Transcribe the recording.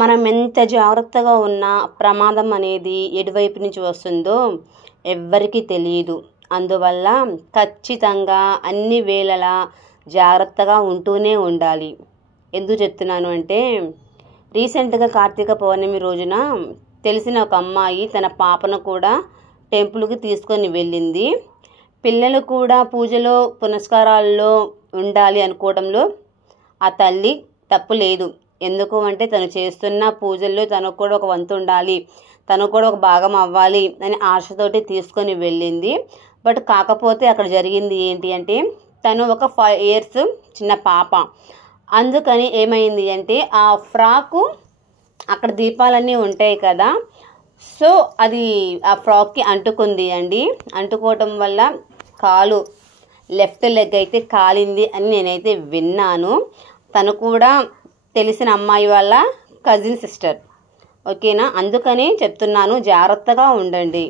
మనం ఎంత జాగ్రత్తగా ఉన్నా ప్రమాదం అనేది ఎటువైపు నుంచి వస్తుందో ఎవ్వరికీ తెలియదు. అందువల్ల ఖచ్చితంగా అన్ని వేళలా జాగ్రత్తగా ఉంటూనే ఉండాలి. ఎందుకు చెప్తున్నాను అంటే, రీసెంట్గా కార్తీక పౌర్ణమి రోజున తెలిసిన ఒక అమ్మాయి తన పాపను కూడా టెంపుల్కి తీసుకొని వెళ్ళింది. పిల్లలు కూడా పూజలో పునస్కారాల్లో ఉండాలి అనుకోవడంలో ఆ తల్లి తప్పు లేదు. ఎందుకు అంటే తను చేస్తున్న పూజల్లో తనకు కూడా ఒక వంతు ఉండాలి, తను కూడా ఒక భాగం అవ్వాలి అని ఆశతోటి తీసుకొని వెళ్ళింది. బట్ కాకపోతే అక్కడ జరిగింది ఏంటి అంటే, తను ఒక 5 years చిన్న పాప. అందుకని ఏమైంది అంటే, ఆ ఫ్రాకు అక్కడ దీపాలన్నీ ఉంటాయి కదా, సో అది ఆ ఫ్రాక్కి అంటుకుంది అండి. అంటుకోవటం వల్ల కాలు లెఫ్ట్ లెగ్ అయితే కాలింది అని నేనైతే విన్నాను. తను కూడా తెలిసిన అమ్మాయి వాళ్ళ కజిన్ సిస్టర్. ఓకేనా? అందుకని చెప్తున్నాను, జాగ్రత్తగా ఉండండి.